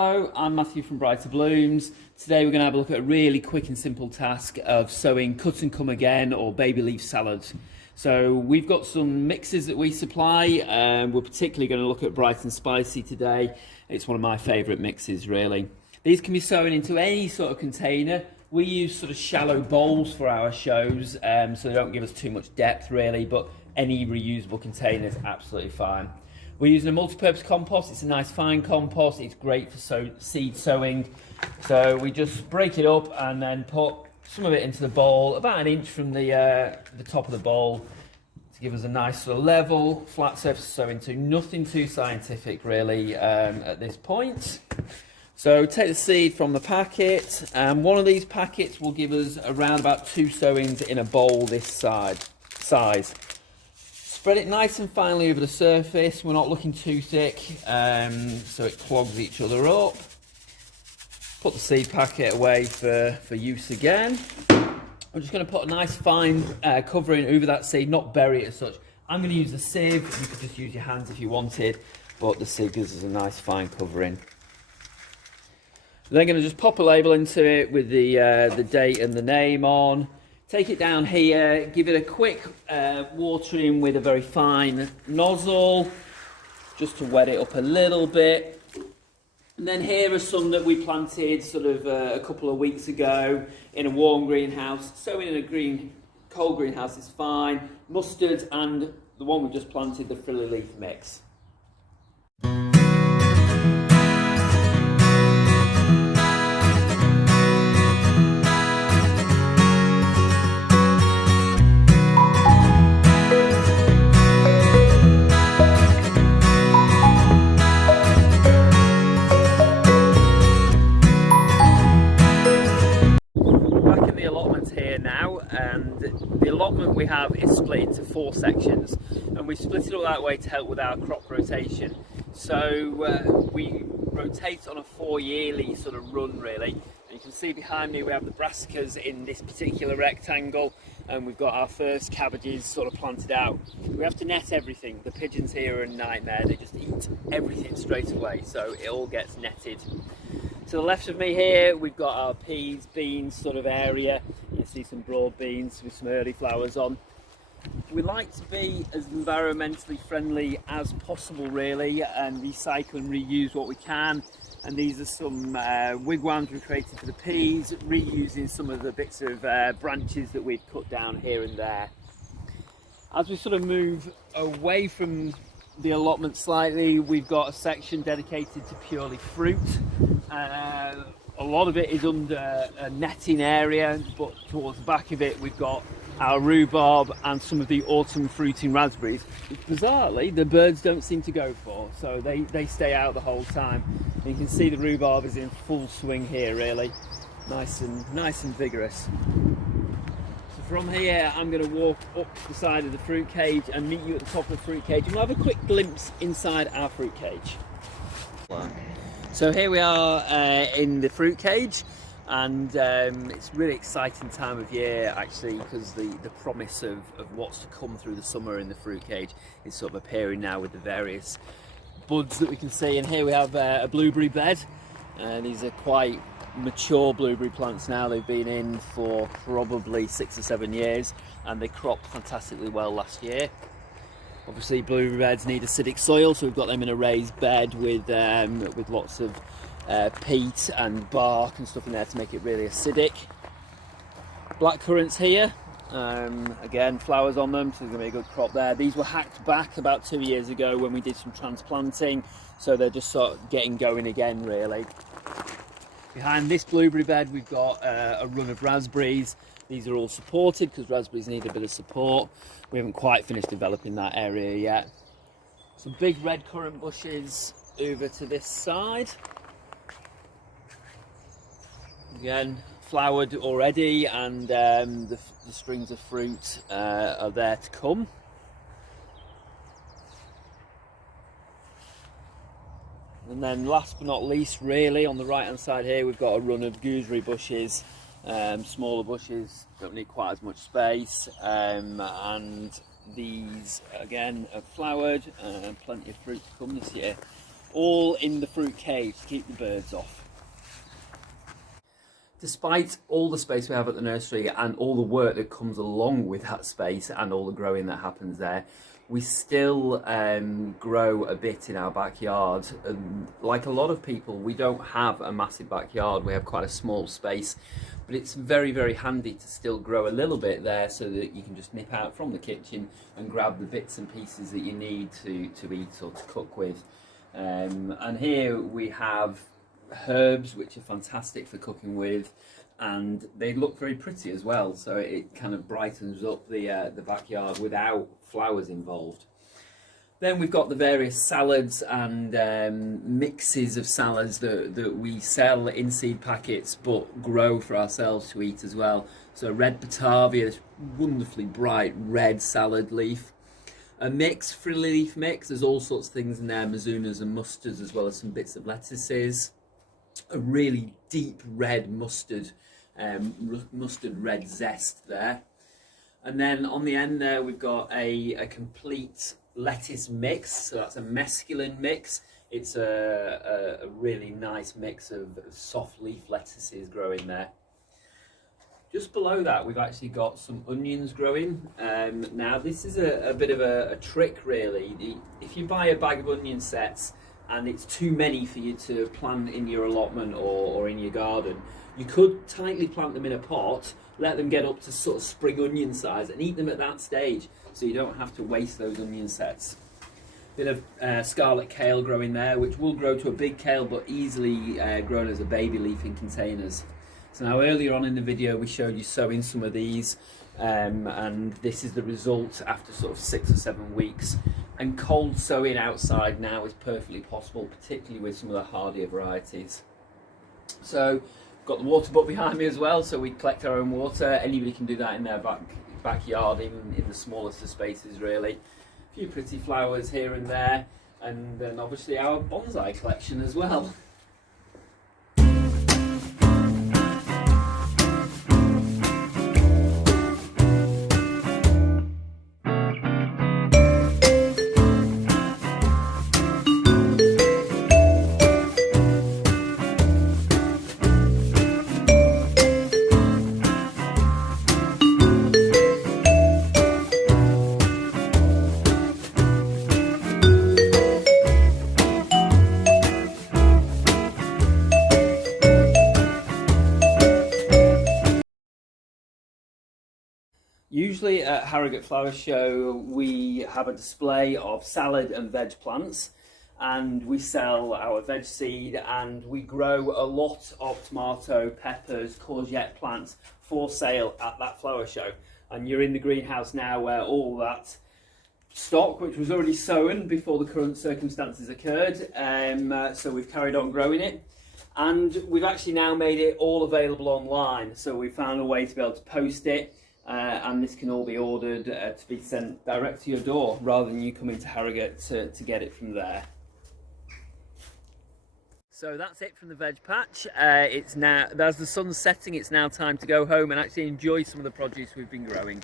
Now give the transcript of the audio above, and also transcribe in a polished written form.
Hello, I'm Matthew from Brighter Blooms. Today we're going to have a look at a really quick and simple task of sowing cut and come again or baby leaf salads. So we've got some mixes that we supply. We're particularly going to look at Bright and Spicy today. It's one of my favourite mixes really. These can be sown into any sort of container. We use sort of shallow bowls for our shows, so they don't give us too much depth really, but any reusable container is absolutely fine. We're using a multi-purpose compost. It's a nice fine compost. It's great for seed sowing. So we just break it up and then put some of it into the bowl, about 1 inch from the top of the bowl, to give us a nice sort of level, flat surface to sow into. Nothing too scientific really at this point. So take the seed from the packet, and one of these packets will give us around about 2 sowings in a bowl this size. Spread it nice and finely over the surface. We're not looking too thick, so it clogs each other up. Put the seed packet away for use again. I'm just going to put a nice fine covering over that seed, not bury it as such. I'm going to use a sieve. You could just use your hands if you wanted, but the sieve gives us a nice fine covering. Then going to just pop a label into it with the date and the name on. Take it down here, give it a quick watering with a very fine nozzle, just to wet it up a little bit. And then here are some that we planted sort of a couple of weeks ago in a warm greenhouse. Sowing in a cold greenhouse is fine. Mustard and the one we've just planted, the frilly leaf mix. Now, and the allotment we have is split into 4 sections, and we split it all that way to help with our crop rotation. So we rotate on a 4-yearly sort of run really, and you can see behind me we have the brassicas in this particular rectangle, and we've got our first cabbages sort of planted out. We have to net everything. The pigeons here are a nightmare. They just eat everything straight away, so it all gets netted. To the left of me here, we've got our peas, beans sort of area. You see some broad beans with some early flowers on. We like to be as environmentally friendly as possible really, and recycle and reuse what we can. And these are some wigwams we created for the peas, reusing some of the bits of branches that we've cut down here and there. As we sort of move away from the allotment slightly, we've got a section dedicated to purely fruit. A lot of it is under a netting area, but towards the back of it we've got our rhubarb and some of the autumn fruiting raspberries, which bizarrely the birds don't seem to go for, so they stay out the whole time. And you can see the rhubarb is in full swing here really, nice and vigorous. So from here I'm going to walk up the side of the fruit cage and meet you at the top of the fruit cage, and we'll have a quick glimpse inside our fruit cage. So here we are in the fruit cage, and it's a really exciting time of year actually, because the promise of what's to come through the summer in the fruit cage is sort of appearing now with the various buds that we can see. And here we have a blueberry bed. These are quite mature blueberry plants now. They've been in for probably 6 or 7 years, and they cropped fantastically well last year. Obviously blueberry beds need acidic soil, so we've got them in a raised bed with lots of peat and bark and stuff in there to make it really acidic. Black currants here, again flowers on them, so there's going to be a good crop there. These were hacked back about 2 years ago when we did some transplanting, so they're just sort of getting going again really. Behind this blueberry bed we've got a run of raspberries. These are all supported because raspberries need a bit of support. We haven't quite finished developing that area yet. Some big red currant bushes over to this side. Again, flowered already, and the strings of fruit are there to come. And then last but not least really, on the right hand side here we've got a run of gooseberry bushes. Smaller bushes, don't need quite as much space, and these again are flowered, plenty of fruit to come this year. all in the fruit cage to keep the birds off. Despite all the space we have at the nursery and all the work that comes along with that space and all the growing that happens there, we still grow a bit in our backyard. And like a lot of people, we don't have a massive backyard. We have quite a small space, but it's very, very handy to still grow a little bit there so that you can just nip out from the kitchen and grab the bits and pieces that you need to eat or to cook with. And here we have herbs, which are fantastic for cooking with, and they look very pretty as well, so it kind of brightens up the backyard without flowers involved. Then we've got the various salads and mixes of salads that we sell in seed packets but grow for ourselves to eat as well. So red batavia, this wonderfully bright red salad leaf. A mix, frilly leaf mix, there's all sorts of things in there, mazunas and mustards, as well as some bits of lettuces. A really deep red mustard, mustard red zest there. And then on the end there we've got a complete lettuce mix, so that's a mesclun mix. It's a really nice mix of soft leaf lettuces growing there. Just below that we've actually got some onions growing. Now this is a bit of a trick really. If you buy a bag of onion sets and it's too many for you to plant in your allotment or in your garden, you could tightly plant them in a pot, let them get up to sort of spring onion size and eat them at that stage, so you don't have to waste those onion sets. Bit of scarlet kale growing there, which will grow to a big kale but easily grown as a baby leaf in containers. So now earlier on in the video we showed you sowing some of these, and this is the result after sort of 6 or 7 weeks. And cold sowing outside now is perfectly possible, particularly with some of the hardier varieties. So got the water butt behind me as well, so we collect our own water. Anybody can do that in their backyard, even in the smallest of spaces really. A few pretty flowers here and there, and then obviously our bonsai collection as well. Usually at Harrogate Flower Show we have a display of salad and veg plants, and we sell our veg seed, and we grow a lot of tomato, peppers, courgette plants for sale at that flower show. And you're in the greenhouse now where all that stock, which was already sown before the current circumstances occurred, so we've carried on growing it. And we've actually now made it all available online, so we found a way to be able to post it. And this can all be ordered to be sent direct to your door rather than you coming to Harrogate to get it from there. So that's it from the Veg Patch. It's now, as the sun's setting, it's now time to go home and actually enjoy some of the produce we've been growing.